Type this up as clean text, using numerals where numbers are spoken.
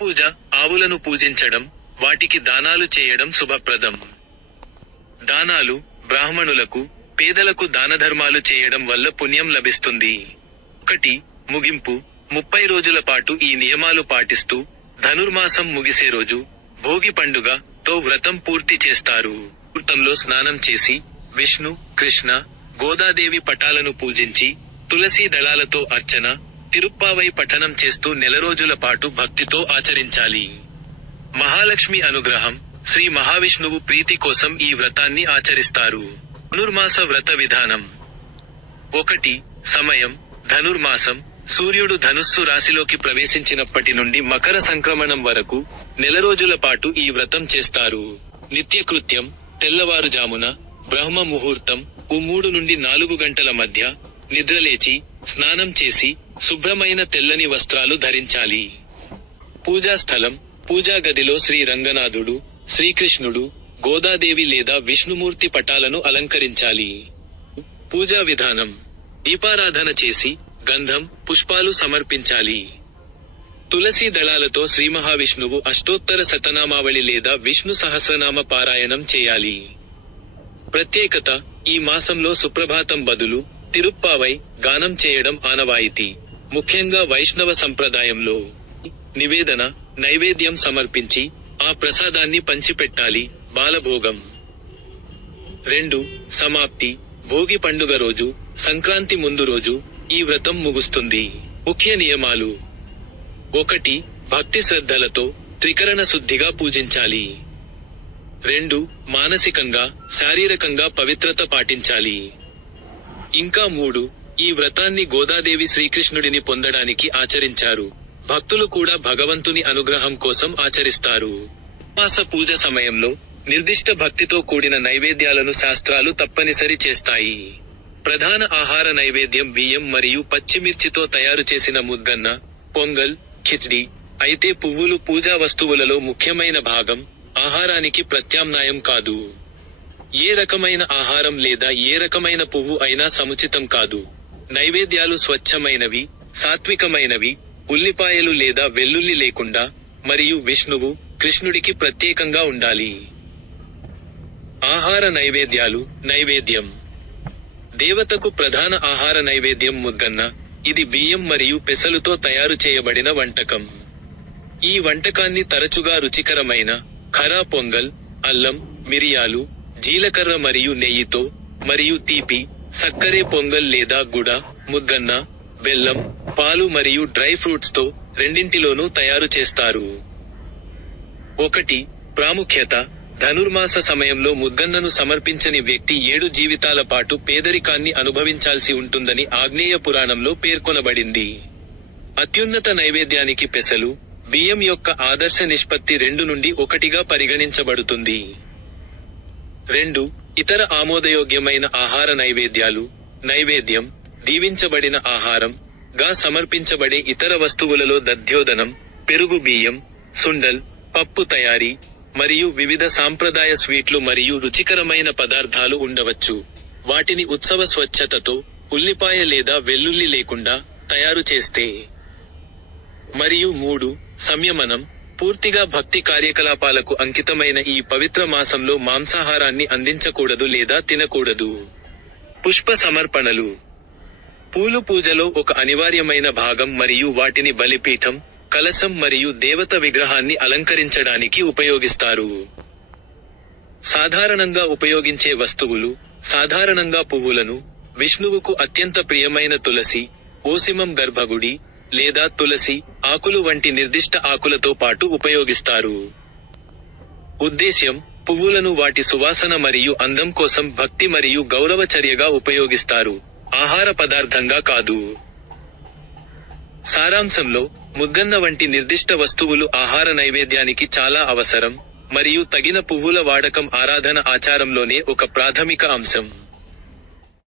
గోపూజ, ఆవులను పూజించడం, వాటికి దానాలు చేయడం శుభప్రదం. దానాలు, బ్రాహ్మణులకు, పేదలకు దానధర్మాలు చేయడం వల్ల పుణ్యం లభిస్తుంది. 1. ముగింపు 30 రోజుల పాటు ఈ నియమాలు పాటిస్తూ, ధనుర్మాసం ముగిసే రోజు, భోగి పండుగ తో వ్రతం పూర్తి చేస్తారు. ముహూర్తంలో స్నానం చేసి, విష్ణు, కృష్ణ, గోదాదేవి పటాలను పూజించి, తులసీ దళాలతో అర్చన, తిరుప్పావై పఠనం చేస్తూ నెల రోజుల పాటు భక్తితో ఆచరించాలి. మహాలక్ష్మి అనుగ్రహం, శ్రీ మహావిష్ణువు ప్రీతి కోసం ఈ వ్రతాన్ని ఆచరిస్తారు. ధనుర్మాస వ్రత విధానం. 1. సమయం ధనుర్మాసం, సూర్యుడు ధనుస్సు రాశిలోకి ప్రవేశించినప్పటి నుండి మకర సంక్రమణం వరకు నెల రోజుల పాటు ఈ వ్రతం చేస్తారు. నిత్యకృత్యం తెల్లవారుజామున, బ్రహ్మ ముహూర్తం 3 నుండి 4 గంటల మధ్య నిద్రలేచి, స్నానం చేసి, శుభ్రమైన తెల్లని వస్త్రాలు ధరించాలి. పూజాస్థలం పూజా గదిలో శ్రీ రంగనాథుడు, శ్రీకృష్ణుడు, గోదాదేవి లేదా విష్ణుమూర్తి పటాలను అలంకరించాలి. పూజా విధానం. దీపారాధన చేసి, గంధం, పుష్పాలు సమర్పించాలి. తులసీ దళాలతో శ్రీ మహావిష్ణువు అష్టోత్తర శతనామావళి లేదా విష్ణు సహస్రనామ పారాయణం చేయాలి. ప్రత్యేకత: ఈ మాసంలో సుప్రభాతం బదులు తిరుప్పావై గానం చేయడం ఆనవాయితీ. ముఖ్యంగా వైష్ణవ సంప్రదాయంలో నివేదన, నైవేద్యం సమర్పించి, ఆ ప్రసాదాన్ని పంచిపెట్టాలి. బాలభోగం. 2. సమాప్తి భోగి పండుగ రోజు, సంక్రాంతి ముందు రోజు ఈ వ్రతం ముగుస్తుంది. ముఖ్య నియమాలు. 1. భక్తి శ్రద్ధలతో, త్రికరణ శుద్ధిగా పూజించాలి. 2. మానసికంగా, శారీరకంగా పవిత్రత పాటించాలి. ఇంకా 3. ఈ వ్రతాన్ని గోదాదేవి శ్రీకృష్ణుడిని పొందడానికి ఆచరించారు. భక్తులు కూడా భగవంతుని అనుగ్రహం కోసం ఆచరిస్తారు. మాస పూజ సమయంలో నిర్దిష్ట భక్తితో కూడిన నైవేద్యాలను శాస్త్రాలు తప్పనిసరి చేస్తాయి. ప్రధాన ఆహార నైవేద్యం బియ్యం మరియు పచ్చిమిర్చితో తయారు చేసిన ముద్గన్న, పొంగల్, ఖిచ్డి. అయితే పువ్వులు పూజా వస్తువులలో ముఖ్యమైన భాగం, ఆహారానికి ప్రత్యామ్నాయం కాదు. ఏ రకమైన ఆహారం లేదా ఏ రకమైన పువ్వు అయినా సముచితం కాదు. నైవేద్యాలు స్వచ్ఛమైనవి, సాత్వికమైనవి, ఉల్లిపాయలు లేదా వెల్లుల్లి లేకుండా, మరియు విష్ణువు, కృష్ణుడికి ప్రత్యేకంగా ఉండాలి. ఆహార నైవేద్యాలు. నైవేద్యం. దేవతకు ప్రధాన ఆహార నైవేద్యం ముద్గన్న. ఇది బియ్యం మరియు పెసలుతో తయారు చేయబడిన వంటకం. ఈ వంటకాన్ని తరచుగా రుచికరమైన ఖరా పొంగల్, అల్లం, మిరియాలు, జీలకర్ర మరియు నెయ్యితో, మరియు తీపి, సక్కరే పొంగల్ లేదా గుడ, ముద్గన్న, బెల్లం, పాలు మరియు డ్రై ఫ్రూట్స్ తో రెండింటిలోనూ తయారు చేస్తారు. 1. ప్రాముఖ్యత. ధనుర్మాస సమయంలో ముద్గన్నను సమర్పించని వ్యక్తి 7 జీవితాల పాటు పేదరికాన్ని అనుభవించాల్సి ఉంటుందని ఆగ్నేయ పురాణంలో పేర్కొనబడింది. అత్యున్నత నైవేద్యానికి పెసలు, బియ్యం యొక్క ఆదర్శ నిష్పత్తి 2 నుండి 1గా పరిగణించబడుతుంది. 2. ఇతర ఆమోదయోగ్యమైన ఆహార నైవేద్యాలు. నైవేద్యం, దీవించబడిన ఆహారం గా సమర్పించబడే ఇతర వస్తువులలో దధ్యోదనం, పెరుగు, బియ్యం, సుండల్, పప్పు తయారీ, మరియు వివిధ సాంప్రదాయ స్వీట్లు మరియు రుచికరమైన పదార్థాలు ఉండవచ్చు. వాటిని ఉత్సవ స్వచ్ఛతతో, ఉల్లిపాయ లేదా వెల్లుల్లి లేకుండా తయారు చేస్తే. మరియు 3. సంయమనం. పూర్తిగా భక్తి కార్యకలాపాలకు అంకితమైన ఈ పవిత్ర మాసంలో మాంసాహారాన్ని అందించకూడదు లేదా తినకూడదు. పుష్ప సమర్పణలు. పూలు పూజలో ఒక అనివార్యమైన భాగం మరియు వాటిని బలిపీఠం, కలశం మరియు దేవత విగ్రహాన్ని అలంకరించడానికి ఉపయోగిస్తారు. సాధారణంగా ఉపయోగించే వస్తువులు. సాధారణంగా పువ్వులను, విష్ణువుకు అత్యంత ప్రియమైన తులసి, ఓసిమం గర్భగుడి, లేదా తులసి ఆకులు వంటి నిర్దిష్ట ఆకులతో పాటు ఉపయోగిస్తారు. ఉద్దేశ్యం: పువ్వులను వాటి సువాసన మరియు అందం కోసం భక్తి మరియు గౌరవ చర్యగా ఉపయోగిస్తారు, ఆహార పదార్థంగా కాదు. సారాంశంలో, ముద్గన్న వంటి నిర్దిష్ట వస్తువులు ఆహార నైవేద్యానికి చాలా అవసరం, మరియు తగిన పువ్వుల వాడకం ఆరాధన ఆచారంలోనే ఒక ప్రాథమిక అంశం.